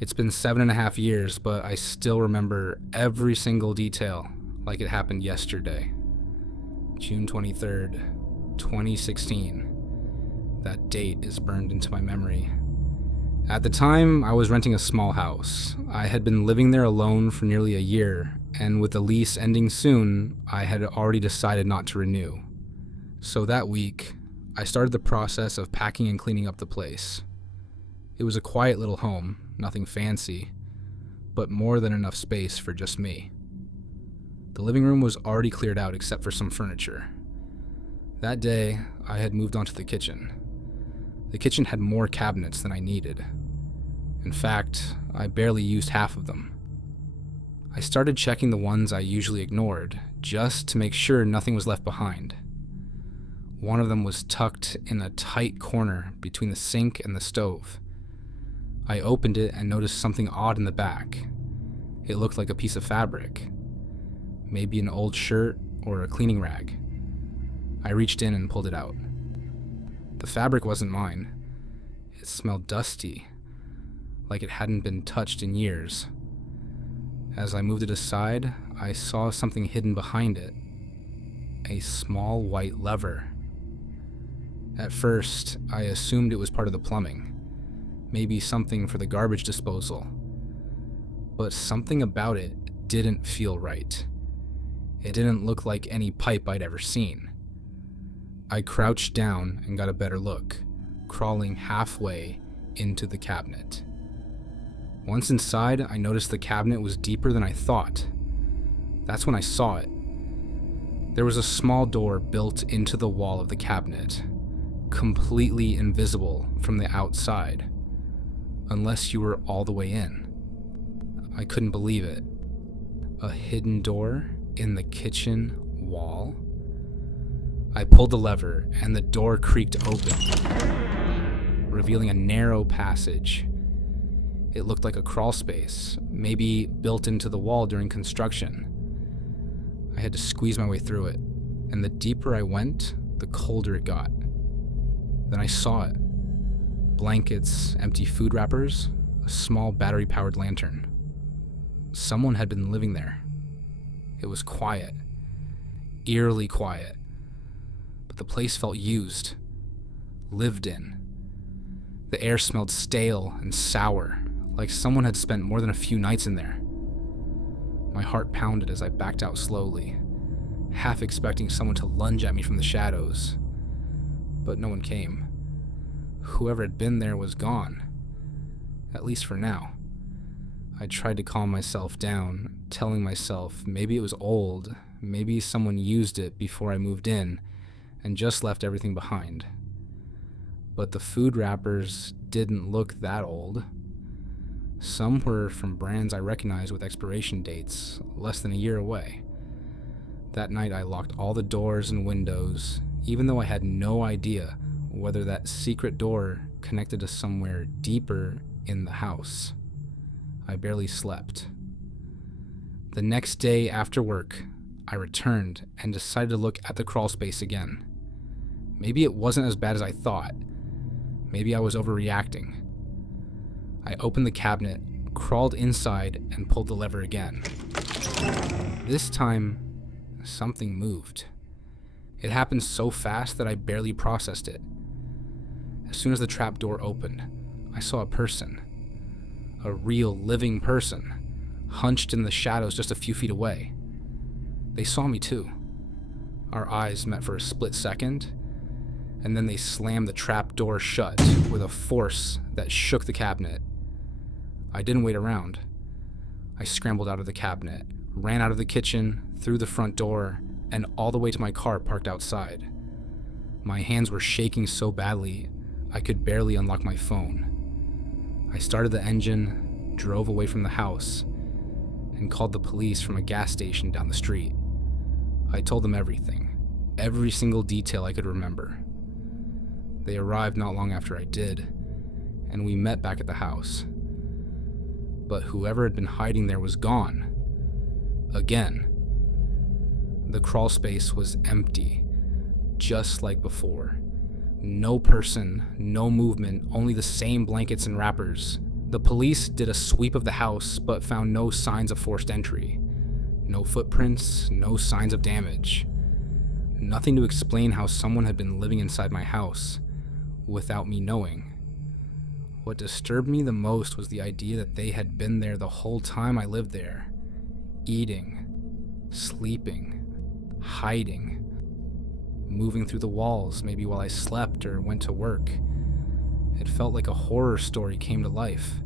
It's been 7.5 years, but I still remember every single detail like it happened yesterday. June 23rd, 2016. That date is burned into my memory. At the time, I was renting a small house. I had been living there alone for nearly a year, and with the lease ending soon, I had already decided not to renew. So that week, I started the process of packing and cleaning up the place. It was a quiet little home, nothing fancy, but more than enough space for just me. The living room was already cleared out except for some furniture. That day, I had moved on to the kitchen. The kitchen had more cabinets than I needed. In fact, I barely used half of them. I started checking the ones I usually ignored, just to make sure nothing was left behind. One of them was tucked in a tight corner between the sink and the stove. I opened it and noticed something odd in the back. It looked like a piece of fabric. Maybe an old shirt or a cleaning rag. I reached in and pulled it out. The fabric wasn't mine. It smelled dusty, like it hadn't been touched in years. As I moved it aside, I saw something hidden behind it. A small white lever. At first, I assumed it was part of the plumbing. Maybe something for the garbage disposal. But something about it didn't feel right. It didn't look like any pipe I'd ever seen. I crouched down and got a better look, crawling halfway into the cabinet. Once inside, I noticed the cabinet was deeper than I thought. That's when I saw it. There was a small door built into the wall of the cabinet, completely invisible from the outside, unless you were all the way in. I couldn't believe it. A hidden door in the kitchen wall? I pulled the lever and the door creaked open, revealing a narrow passage. It looked like a crawl space, maybe built into the wall during construction. I had to squeeze my way through it, and the deeper I went, the colder it got. Then I saw it. Blankets, empty food wrappers, a small battery-powered lantern. Someone had been living there. It was quiet, eerily quiet, but the place felt used, lived in. The air smelled stale and sour, like someone had spent more than a few nights in there. My heart pounded as I backed out slowly, half expecting someone to lunge at me from the shadows, but no one came. Whoever had been there was gone, at least for now. I tried to calm myself down, telling myself maybe it was old, maybe someone used it before I moved in and just left everything behind. But the food wrappers didn't look that old. Some were from brands I recognized with expiration dates less than a year away. That night I locked all the doors and windows, even though I had no idea whether that secret door connected to somewhere deeper in the house. I barely slept. The next day after work, I returned and decided to look at the crawl space again. Maybe it wasn't as bad as I thought. Maybe I was overreacting. I opened the cabinet, crawled inside, and pulled the lever again. This time, something moved. It happened so fast that I barely processed it. As soon as the trap door opened, I saw a person. A real, living person, hunched in the shadows just a few feet away. They saw me too. Our eyes met for a split second, and then they slammed the trap door shut with a force that shook the cabinet. I didn't wait around. I scrambled out of the cabinet, ran out of the kitchen, through the front door, and all the way to my car parked outside. My hands were shaking so badly, I could barely unlock my phone. I started the engine, drove away from the house, and called the police from a gas station down the street. I told them everything, every single detail I could remember. They arrived not long after I did, and we met back at the house. But whoever had been hiding there was gone. Again. The crawl space was empty, just like before. No person, no movement, only the same blankets and wrappers, The police did a sweep of the house but found no signs of forced entry. No footprints, no signs of damage. Nothing to explain how someone had been living inside my house without me knowing. What disturbed me the most was the idea that they had been there the whole time I lived there. Eating, sleeping, hiding, moving through the walls, maybe while I slept or went to work. It felt like a horror story came to life.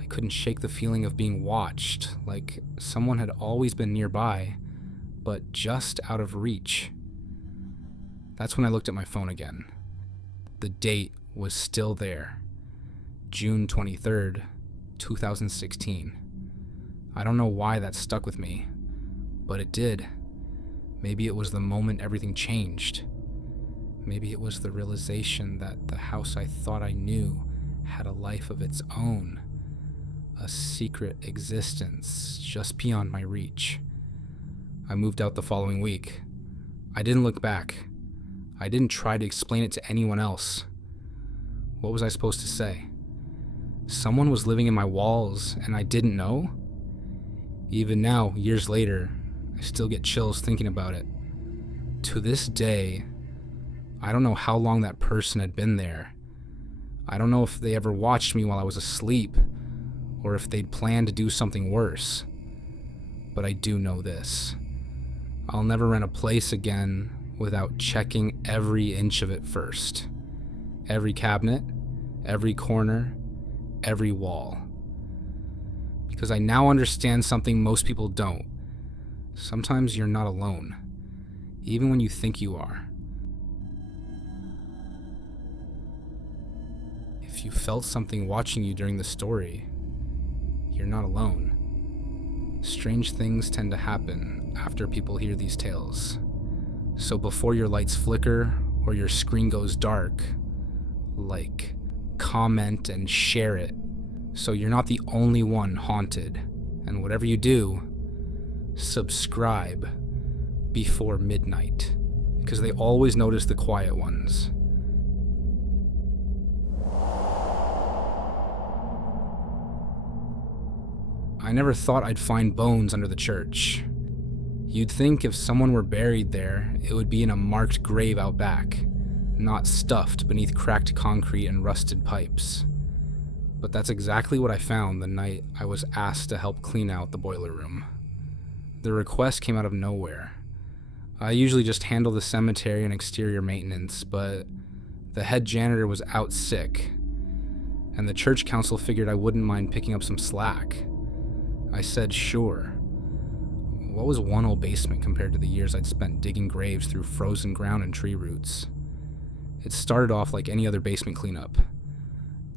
I couldn't shake the feeling of being watched, like someone had always been nearby, but just out of reach. That's when I looked at my phone again. The date was still there. June 23rd, 2016. I don't know why that stuck with me, but it did. Maybe it was the moment everything changed. Maybe it was the realization that the house I thought I knew had a life of its own, a secret existence just beyond my reach. I moved out the following week. I didn't look back. I didn't try to explain it to anyone else. What was I supposed to say? Someone was living in my walls and I didn't know? Even now, years later, I still get chills thinking about it. To this day, I don't know how long that person had been there. I don't know if they ever watched me while I was asleep, or if they'd planned to do something worse. But I do know this. I'll never rent a place again without checking every inch of it first. Every cabinet, every corner, every wall. Because I now understand something most people don't. Sometimes you're not alone, even when you think you are. If you felt something watching you during the story, you're not alone. Strange things tend to happen after people hear these tales. So before your lights flicker or your screen goes dark, like, comment, and share it so you're not the only one haunted. And whatever you do, subscribe before midnight, because they always notice the quiet ones. I never thought I'd find bones under the church. You'd think if someone were buried there, it would be in a marked grave out back, not stuffed beneath cracked concrete and rusted pipes. But that's exactly what I found the night I was asked to help clean out the boiler room. The request came out of nowhere. I usually just handle the cemetery and exterior maintenance, but the head janitor was out sick, and the church council figured I wouldn't mind picking up some slack. I said sure. What was one old basement compared to the years I'd spent digging graves through frozen ground and tree roots? It started off like any other basement cleanup.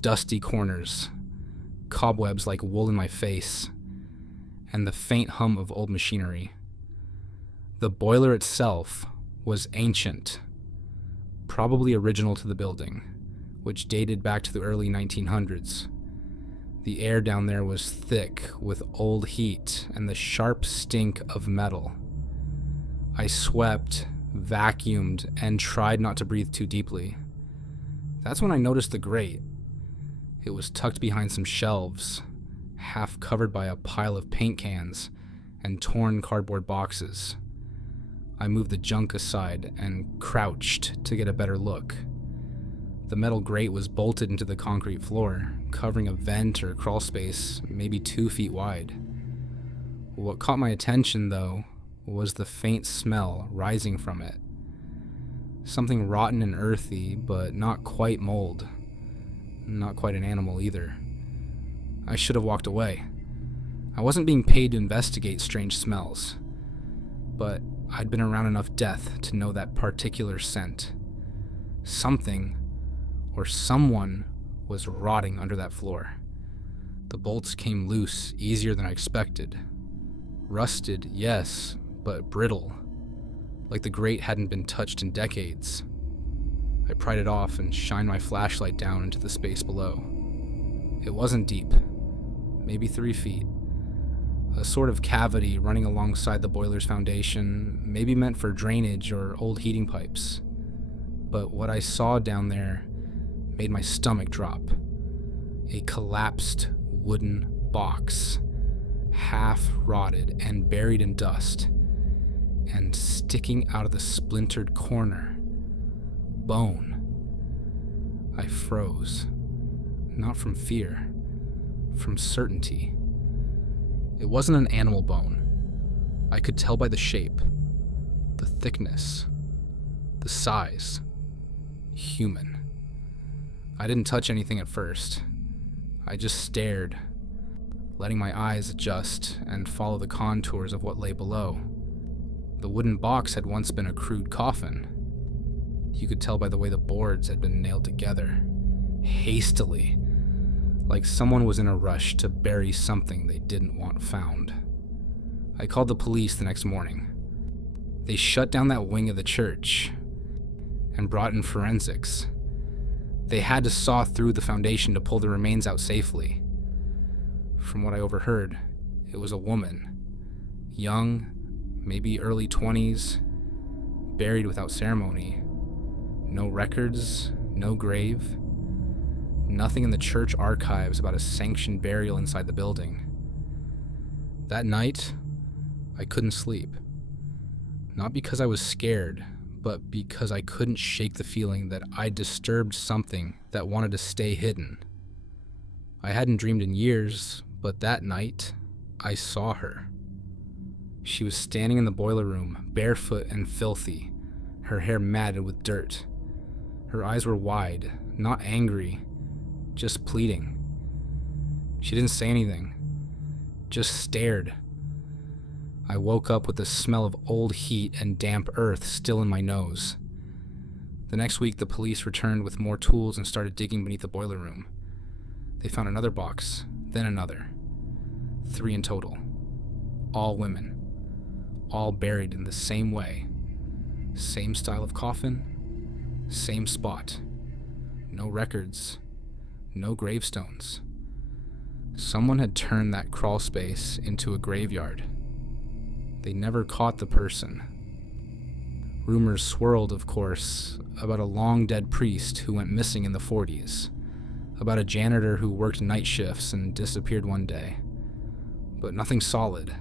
Dusty corners, cobwebs like wool in my face, and the faint hum of old machinery. The boiler itself was ancient, probably original to the building, which dated back to the early 1900s. The air down there was thick with old heat and the sharp stink of metal. I swept, vacuumed, and tried not to breathe too deeply. That's when I noticed the grate. It was tucked behind some shelves, half covered by a pile of paint cans and torn cardboard boxes. I moved the junk aside and crouched to get a better look. The metal grate was bolted into the concrete floor, covering a vent or crawl space maybe 2 feet wide. What caught my attention, though, was the faint smell rising from it. Something rotten and earthy, but not quite mold. Not quite an animal either. I should have walked away. I wasn't being paid to investigate strange smells, but I'd been around enough death to know that particular scent. Something, or someone, was rotting under that floor. The bolts came loose easier than I expected. Rusted, yes, but brittle, like the grate hadn't been touched in decades. I pried it off and shined my flashlight down into the space below. It wasn't deep, maybe 3 feet. A sort of cavity running alongside the boiler's foundation, maybe meant for drainage or old heating pipes. But what I saw down there made my stomach drop. A collapsed wooden box, half rotted and buried in dust, and sticking out of the splintered corner, bone. I froze, not from fear, from certainty. It wasn't an animal bone. I could tell by the shape, the thickness, the size. Human. I didn't touch anything at first. I just stared, letting my eyes adjust and follow the contours of what lay below. The wooden box had once been a crude coffin. You could tell by the way the boards had been nailed together, hastily, like someone was in a rush to bury something they didn't want found. I called the police the next morning. They shut down that wing of the church and brought in forensics. They had to saw through the foundation to pull the remains out safely. From what I overheard, it was a woman, young, maybe early 20s, buried without ceremony. No records, no grave, nothing in the church archives about a sanctioned burial inside the building. That night, I couldn't sleep. Not because I was scared, but because I couldn't shake the feeling that I'd disturbed something that wanted to stay hidden. I hadn't dreamed in years, but that night, I saw her. She was standing in the boiler room, barefoot and filthy, her hair matted with dirt. Her eyes were wide, not angry, just pleading. She didn't say anything, just stared. I woke up with the smell of old heat and damp earth still in my nose. The next week, the police returned with more tools and started digging beneath the boiler room. They found another box, then another. 3 in total. All women. All buried in the same way. Same style of coffin. Same spot. No records. No gravestones. Someone had turned that crawl space into a graveyard. They never caught the person. Rumors swirled, of course, about a long-dead priest who went missing in the 40s, about a janitor who worked night shifts and disappeared one day. But nothing solid.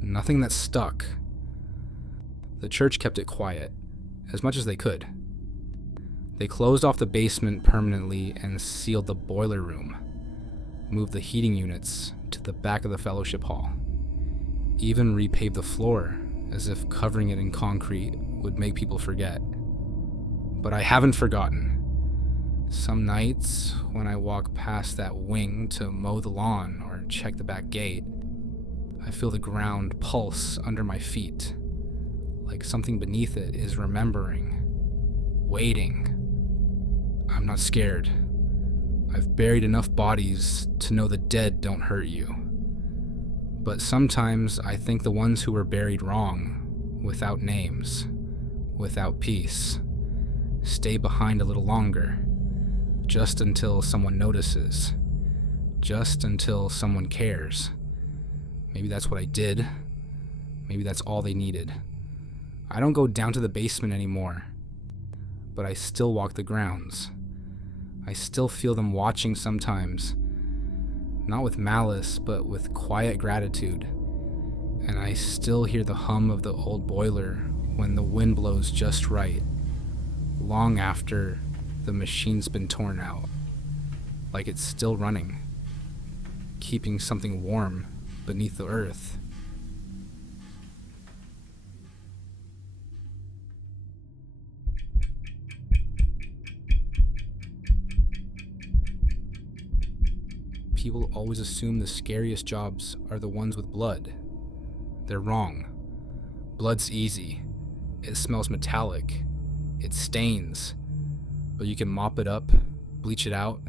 Nothing that stuck. The church kept it quiet, as much as they could. They closed off the basement permanently and sealed the boiler room, moved the heating units to the back of the fellowship hall, even repaved the floor as if covering it in concrete would make people forget. But I haven't forgotten. Some nights, when I walk past that wing to mow the lawn or check the back gate, I feel the ground pulse under my feet, like something beneath it is remembering, waiting. I'm not scared. I've buried enough bodies to know the dead don't hurt you. But sometimes I think the ones who were buried wrong, without names, without peace, stay behind a little longer, just until someone notices, just until someone cares. Maybe that's what I did. Maybe that's all they needed. I don't go down to the basement anymore, but I still walk the grounds. I still feel them watching sometimes, not with malice, but with quiet gratitude. And I still hear the hum of the old boiler when the wind blows just right, long after the machine's been torn out, like it's still running, keeping something warm beneath the earth. People always assume the scariest jobs are the ones with blood. They're wrong. Blood's easy. It smells metallic. It stains. But you can mop it up, bleach it out,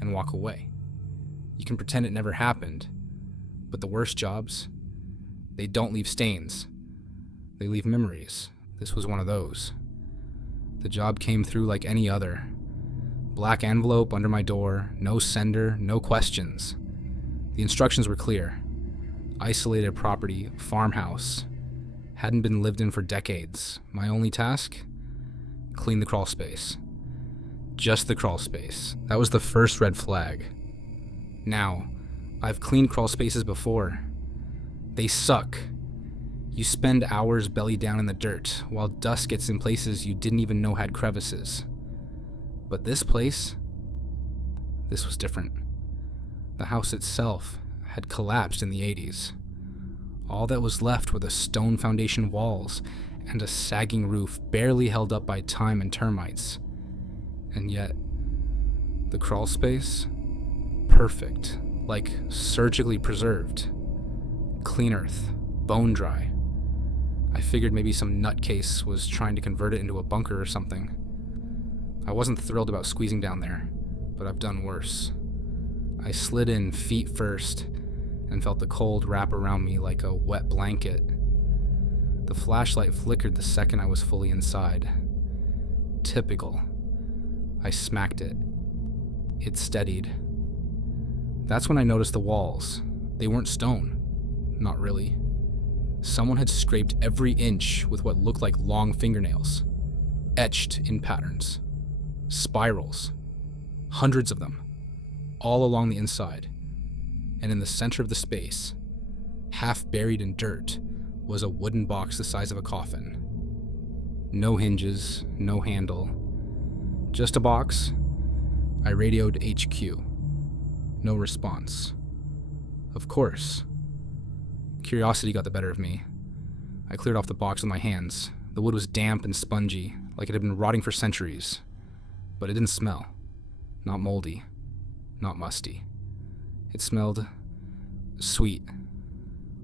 and walk away. You can pretend it never happened. But the worst jobs, they don't leave stains. They leave memories. This was one of those. The job came through like any other. Black envelope under my door, no sender, no questions. The instructions were clear. Isolated property, farmhouse. Hadn't been lived in for decades. My only task? Clean the crawl space. Just the crawl space. That was the first red flag. Now, I've cleaned crawl spaces before. They suck. You spend hours belly down in the dirt, while dust gets in places you didn't even know had crevices. But this place, this was different. The house itself had collapsed in the 80s. All that was left were the stone foundation walls and a sagging roof barely held up by time and termites. And yet, the crawl space, perfect, like surgically preserved. Clean earth, bone dry. I figured maybe some nutcase was trying to convert it into a bunker or something. I wasn't thrilled about squeezing down there, but I've done worse. I slid in feet first and felt the cold wrap around me like a wet blanket. The flashlight flickered the second I was fully inside. Typical. I smacked it. It steadied. That's when I noticed the walls. They weren't stone. Not really. Someone had scraped every inch with what looked like long fingernails, etched in patterns. Spirals. Hundreds of them. All along the inside. And in the center of the space, half buried in dirt, was a wooden box the size of a coffin. No hinges, no handle. Just a box. I radioed HQ. No response. Of course. Curiosity got the better of me. I cleared off the box with my hands. The wood was damp and spongy, like it had been rotting for centuries. But it didn't smell. Not moldy. Not musty. It smelled sweet,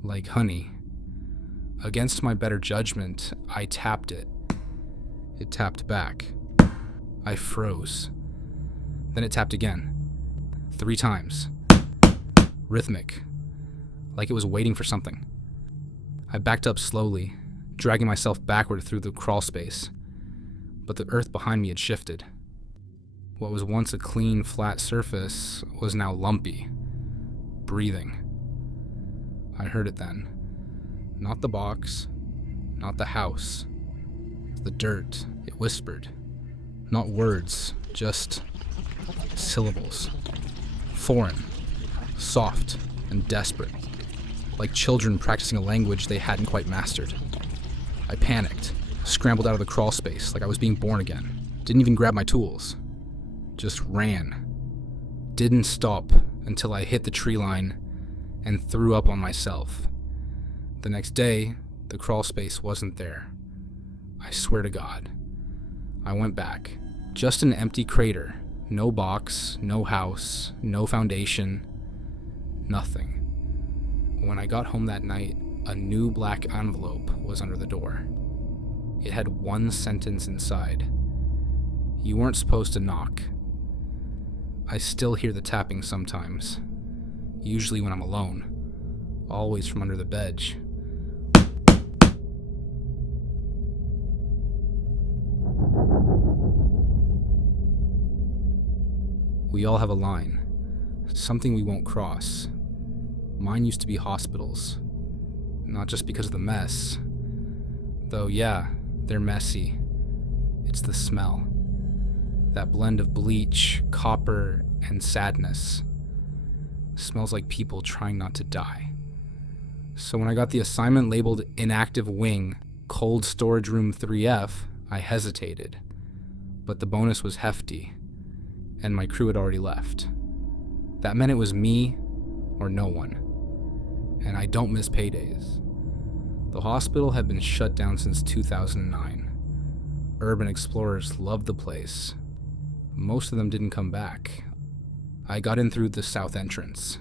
like honey. Against my better judgment, I tapped it. It tapped back. I froze. Then it tapped again. 3 times. Rhythmic. Like it was waiting for something. I backed up slowly, dragging myself backward through the crawl space. But the earth behind me had shifted. What was once a clean, flat surface was now lumpy. Breathing. I heard it then. Not the box. Not the house. The dirt. It whispered. Not words, just syllables. Foreign. Soft and desperate. Like children practicing a language they hadn't quite mastered. I panicked, scrambled out of the crawl space like I was being born again. Didn't even grab my tools. Just ran. Didn't stop until I hit the tree line and threw up on myself. The next day, the crawl space wasn't there. I swear to God. I went back. Just an empty crater. No box, no house, no foundation. Nothing. When I got home that night, a new black envelope was under the door. It had one sentence inside. You weren't supposed to knock. I still hear the tapping sometimes. Usually when I'm alone. Always from under the bed. We all have a line. Something we won't cross. Mine used to be hospitals. Not just because of the mess. Though yeah, they're messy. It's the smell. That blend of bleach, copper, and sadness. Smells like people trying not to die. So when I got the assignment labeled Inactive Wing, Cold Storage Room 3F, I hesitated. But the bonus was hefty, and my crew had already left. That meant it was me or no one. And I don't miss paydays. The hospital had been shut down since 2009. Urban explorers loved the place. Most of them didn't come back. I got in through the south entrance.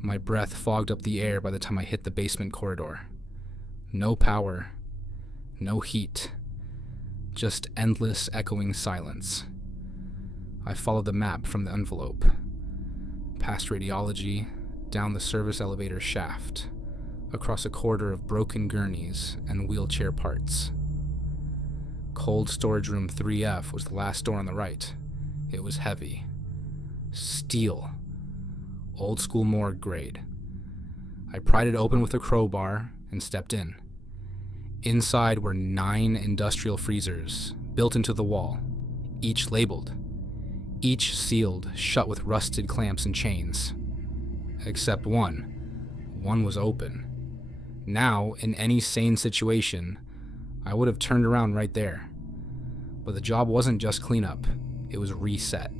My breath fogged up the air by the time I hit the basement corridor. No power. No heat. Just endless echoing silence. I followed the map from the envelope. Past radiology, down the service elevator shaft, across a corridor of broken gurneys and wheelchair parts. Cold Storage Room 3F was the last door on the right. It was heavy. Steel. Old school morgue grade. I pried it open with a crowbar and stepped in. Inside were 9 industrial freezers, built into the wall, each labeled. each sealed shut with rusted clamps and chains. Except one. One was open. Now, in any sane situation, I would have turned around right there. But the job wasn't just cleanup, it was reset.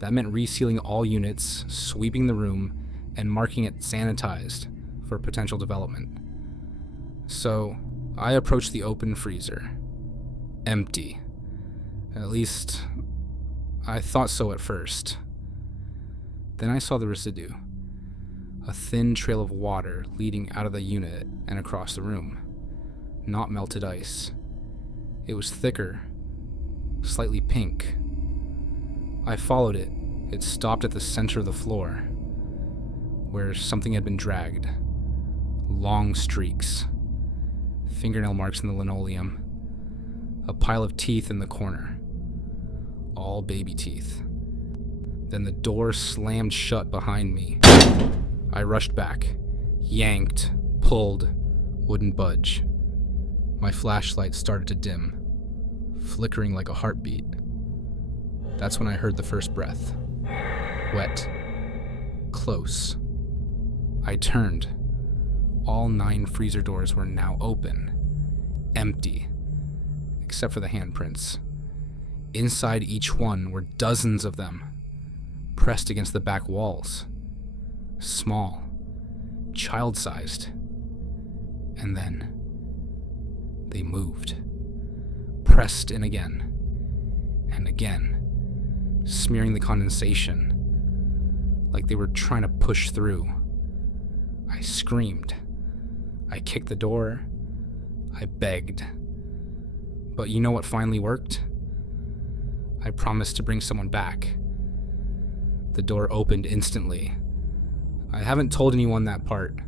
That meant resealing all units, sweeping the room, and marking it sanitized for potential development. So, I approached the open freezer. Empty. At least, I thought so at first. Then I saw the residue. A thin trail of water leading out of the unit and across the room. Not melted ice. It was thicker, slightly pink. I followed it. It stopped at the center of the floor, where something had been dragged. Long streaks. Fingernail marks in the linoleum. A pile of teeth in the corner. All baby teeth. Then the door slammed shut behind me. I rushed back, yanked, pulled, wouldn't budge. My flashlight started to dim, flickering like a heartbeat. That's when I heard the first breath. Wet. Close. I turned. All 9 freezer doors were now open. Empty. Except for the handprints. Inside each one were dozens of them, pressed against the back walls. Small, child-sized, and then they moved, pressed in again, and again, smearing the condensation like they were trying to push through. I screamed. I kicked the door. I begged. But you know what finally worked? I promised to bring someone back. The door opened instantly. I haven't told anyone that part,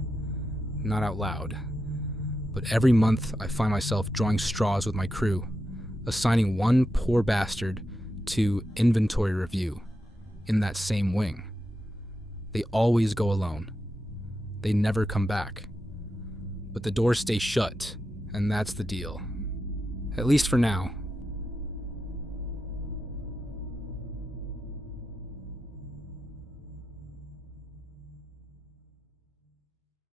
not out loud, but every month I find myself drawing straws with my crew, assigning one poor bastard to inventory review in that same wing. They always go alone. They never come back. But the doors stay shut, and that's the deal. At least for now.